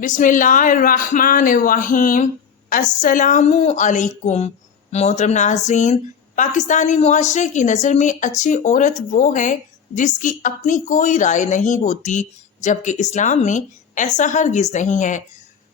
बिस्मिल्लाहिर्रहमानिर्रहीम। अस्सलामु अलैकुम। मोहतरम नाज़रीन, पाकिस्तानी मुआशरे की नज़र में अच्छी औरत वो है जिसकी अपनी कोई राय नहीं होती, जबकि इस्लाम में ऐसा हरगिज़ नहीं है।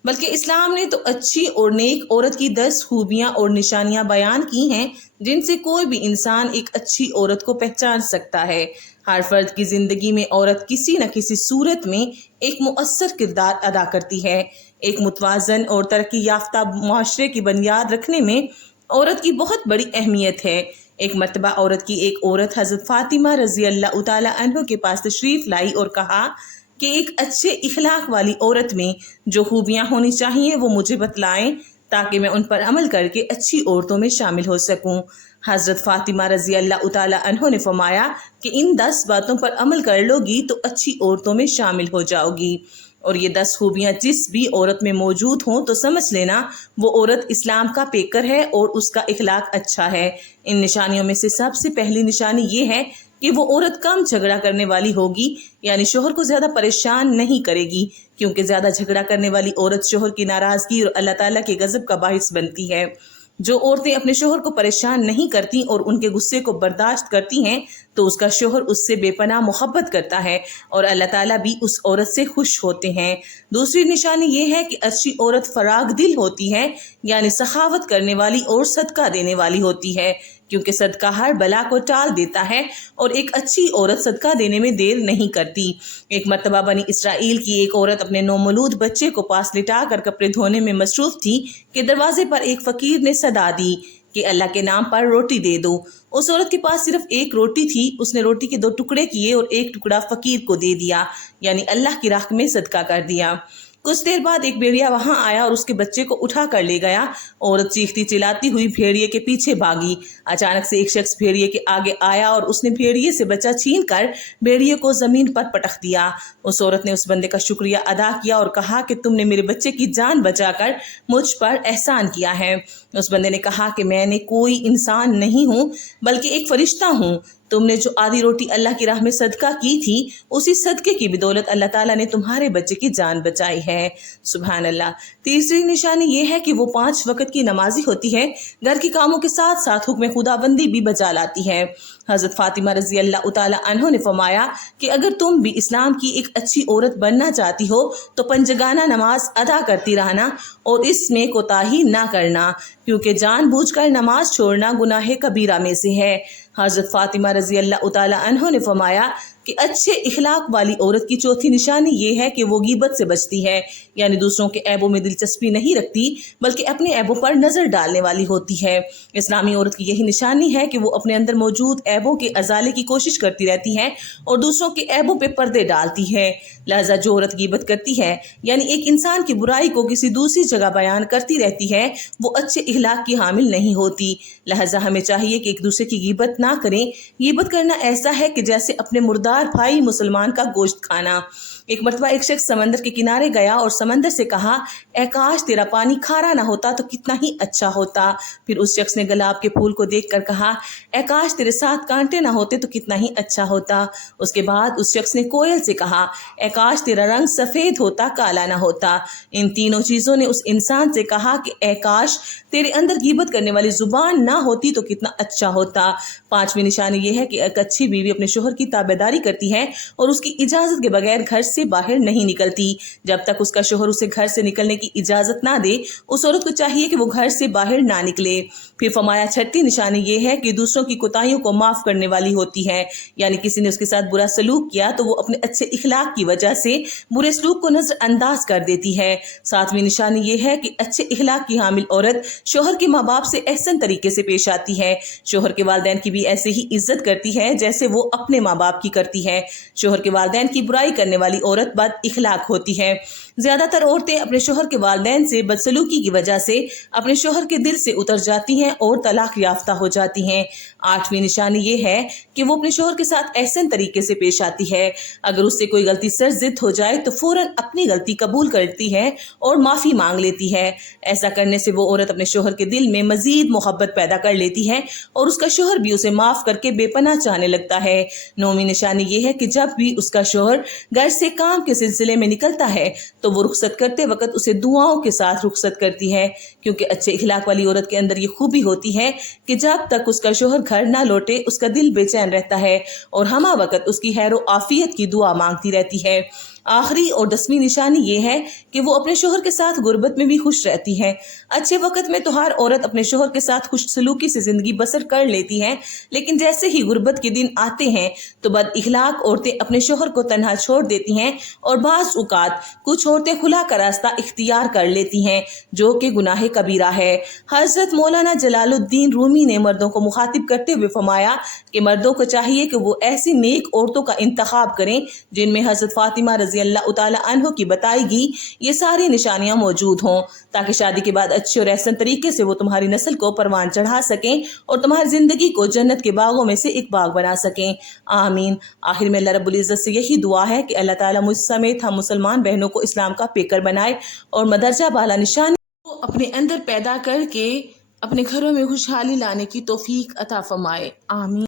बल्कि इस्लाम ने तो अच्छी और नेक औरत की 10 खूबियाँ और निशानियाँ बयान की हैं जिनसे कोई भी इंसान एक अच्छी औरत को पहचान सकता है। हर फर्द की ज़िंदगी में औरत किसी न किसी सूरत में एक मुअस्सर किरदार अदा करती है। एक मुतवाज़न और तरक्की याफ्ता मुआशरे की बुनियाद रखने में औरत की बहुत बड़ी अहमियत है। एक मर्तबा औरत की एक औरत हज़रत फ़ातिमा रज़ी अल्लाह तआला अन्हा के पास तशरीफ़ लाई और कहा कि एक अच्छे इखलाक वाली औरत में जो खूबियाँ होनी चाहिए वो मुझे बतलाएं ताकि मैं उन पर अमल करके अच्छी औरतों में शामिल हो सकूं। हज़रत फ़ातिमा रज़ी अल्लाह तआला अन्हा ने फरमाया कि इन 10 बातों पर अमल कर लोगी तो अच्छी औरतों में शामिल हो जाओगी। और ये 10 खूबियाँ जिस भी औरत में मौजूद हों तो समझ लेना वो औरत इस्लाम का पेकर है और उसका इखलाक अच्छा है। इन निशानियों में से सबसे पहली निशानी ये है कि वो औरत कम झगड़ा करने वाली होगी, यानी शोहर को ज़्यादा परेशान नहीं करेगी, क्योंकि ज़्यादा झगड़ा करने वाली औरत शोहर की नाराज़गी और अल्लाह ताला के गज़ब का बाइस बनती है। जो औरतें अपने शोहर को परेशान नहीं करती और उनके गुस्से को बर्दाश्त करती हैं तो उसका शोहर उससे बेपनाह मोहब्बत करता है और अल्लाह ताला भी उस औरत से खुश होते हैं। दूसरी निशानी ये है कि अच्छी औरत फराग दिल होती है, यानी सखावत करने वाली और सदका देने वाली होती है, क्योंकि सदका हर बला को टाल देता है और एक अच्छी औरत सदका देने में देर नहीं करती। एक मर्तबा बनी इसराइल की एक औरत अपने नौमौलूद बच्चे को पास लिटा कर कपड़े धोने में मसरूफ थी कि दरवाजे पर एक फकीर ने सदा दी कि अल्लाह के नाम पर रोटी दे दो। उस औरत के पास सिर्फ एक रोटी थी। उसने रोटी के 2 टुकड़े किए और एक टुकड़ा फकीर को दे दिया, यानी अल्लाह की राह में सदका कर दिया। कुछ देर बाद एक भेड़िया वहां आया और उसके बच्चे को उठा कर ले गया। औरत चीखती चिल्लाती हुई भेड़िए के पीछे भागी। अचानक से एक शख्स भेड़िए के आगे आया और उसने भेड़िए से बच्चा छीन कर भेड़िए को जमीन पर पटक दिया। उस औरत ने उस बंदे का शुक्रिया अदा किया और कहा कि तुमने मेरे बच्चे की जान बचाकर मुझ पर एहसान किया है। उस बंदे ने कहा कि मैंने कोई इंसान नहीं हूँ बल्कि एक फरिश्ता हूँ। तुमने जो आधी रोटी अल्लाह की राह में सदका की थी उसी सदके की बदौलत अल्लाह ताला ने तुम्हारे बच्चे की जान बचाई है। सुभान अल्लाह। तीसरी निशानी ये है कि वो 5 वक्त की नमाजी होती है। घर के कामों के साथ साथ हुक्म खुदाबंदी भी बजा लाती है। हज़रत फ़ातिमा रज़ी अल्लाह तआला अन्हा ने फरमाया कि अगर तुम भी इस्लाम की एक अच्छी औरत बनना चाहती हो तो पंजगाना नमाज अदा करती रहना और इसमें कोताही ना करना, क्योंकि जानबूझकर नमाज छोड़ना गुनाह कबीरा में से है। हज़रत फ़ातिमा रज़ी अल्लाह तआला अन्हा ने फरमाया कि अच्छे इखलाक वाली औरत की चौथी निशानी ये है कि वो गीबत से बचती है, यानी दूसरों के ऐबों में दिलचस्पी नहीं रखती बल्कि अपने ऐबों पर नज़र डालने वाली होती है। इस्लामी औरत की यही निशानी है कि वो अपने अंदर मौजूद ऐबों के अजाले की कोशिश करती रहती है और दूसरों के ऐबों पे पर्दे डालती है। लिहाजा जो औरत गीबत करती है, यानी एक इंसान की बुराई को किसी दूसरी जगह बयान करती रहती है, वो अच्छे इखलाक की हामिल नहीं होती। लिहाजा हमें चाहिए कि एक दूसरे की गीबत ना करें। गीबत करना ऐसा है कि जैसे अपने मुर्दार भाई मुसलमान का गोश्त खाना। एक मर्तबा एक शख्स समंदर के किनारे गया और समंदर से कहा, ऐ काश तेरा पानी खारा ना होता तो कितना ही अच्छा होता। फिर उस शख्स ने गुलाब के फूल को देखकर कहा, ऐ काश तेरे साथ कांटे ना होते तो कितना ही अच्छा होता। उसके बाद उस शख्स ने कोयल से कहा, ऐ काश तेरा रंग सफ़ेद होता काला ना होता। इन तीनों चीज़ों ने उस इंसान से कहा कि ऐ काश तेरे अंदर गीबत करने वाली जुबान ना होती तो कितना अच्छा होता। 5वीं निशानी ये है कि एक अच्छी बीवी अपने शोहर की ताबेदारी करती है और उसकी इजाज़त के बगैर घर से बाहर नहीं निकलती। जब तक उसका शोहर उसे घर से निकलने की इजाज़त ना दे उस औरत को चाहिए कि वो घर से बाहर ना निकले। फिर फरमाया 6ठी निशानी ये है कि दूसरों की कोताहियों को माफ़ करने वाली होती है, यानी किसी ने उसके साथ बुरा सलूक किया तो वो अपने अच्छे इखलाक की वजह से बुरे सलूक को नज़रअंदाज कर देती है। 7वीं निशानी ये है कि अच्छे इखलाक की हामिल औरत शोहर के माँ बाप से एहसन तरीके से पेश आती है। शोहर के वालिदैन की भी ऐसे ही इज्जत करती है जैसे वो अपने माँ बाप की करती है। शोहर के वालिदैन की बुराई करने वाली औरत बद इखलाक होती है। ज़्यादातर औरतें अपने शोहर के वालिदैन से बदसलूकी की वजह से अपने शोहर के दिल से उतर जाती हैं और तलाक याफ्ता हो जाती हैं। 8वीं निशानी ये है कि वो अपने शोहर के साथ एहसन तरीके से पेश आती है। अगर उससे कोई गलती सरजिद हो जाए तो फौरन अपनी गलती कबूल करती है और माफ़ी मांग लेती है। ऐसा करने से वो औरत अपने शोहर के दिल में मज़ीद मोहब्बत पैदा कर लेती है और उसका शोहर भी उसे माफ़ करके बेपनाह चाहने लगता है। 9वीं निशानी ये है कि जब भी उसका शोहर घर से काम के सिलसिले में निकलता है تو وہ رخصت کرتے وقت اسے دعاؤں کے ساتھ رخصت کرتی ہے، کیونکہ اچھے اخلاق والی عورت کے اندر یہ خوبی ہوتی ہے کہ جب تک اس کا شوہر گھر نہ لوٹے اس کا دل بے چین رہتا ہے اور ہمہ وقت اس کی خیر و عافیت کی دعا مانگتی رہتی ہے۔ آخری اور 10ویں نشانی یہ ہے کہ وہ اپنے شوہر کے ساتھ غربت میں بھی خوش رہتی ہے۔ اچھے وقت میں تو ہر عورت اپنے شوہر کے ساتھ خوش سلوکی سے زندگی بسر کر لیتی ہے، لیکن جیسے ہی غربت کے دن آتے ہیں تو بد اخلاق عورتیں اپنے شوہر کو تنہا چھوڑ دیتی ہیں اور بعض اوقات کچھ عورتیں خلا کا راستہ اختیار کر لیتی ہیں، جو کہ گناہ کبیرہ ہے۔ حضرت مولانا جلال الدین رومی نے مردوں کو مخاطب کرتے ہوئے فرمایا کہ مردوں کو چاہیے کہ وہ ایسی نیک عورتوں کا انتخاب کریں جن میں حضرت فاطمہ رضی اللہ تعالی عنہ کی بتائی گی یہ ساری نشانیاں موجود ہوں، تاکہ شادی کے بعد اچھے اور احسن طریقے سے وہ تمہاری نسل کو پروان چڑھا سکیں اور تمہاری زندگی کو جنت کے باغوں میں سے ایک باغ بنا سکیں۔ آمین۔ آخر میں اللہ رب العزت سے یہی دعا ہے کہ اللہ تعالیٰ مجھ سمیت ہم مسلمان بہنوں کو اسلام کا پیکر بنائے اور مدرجہ بالا نشانی کو اپنے اندر پیدا کر کے اپنے گھروں میں خوشحالی لانے کی توفیق عطا فرمائے۔ آمین۔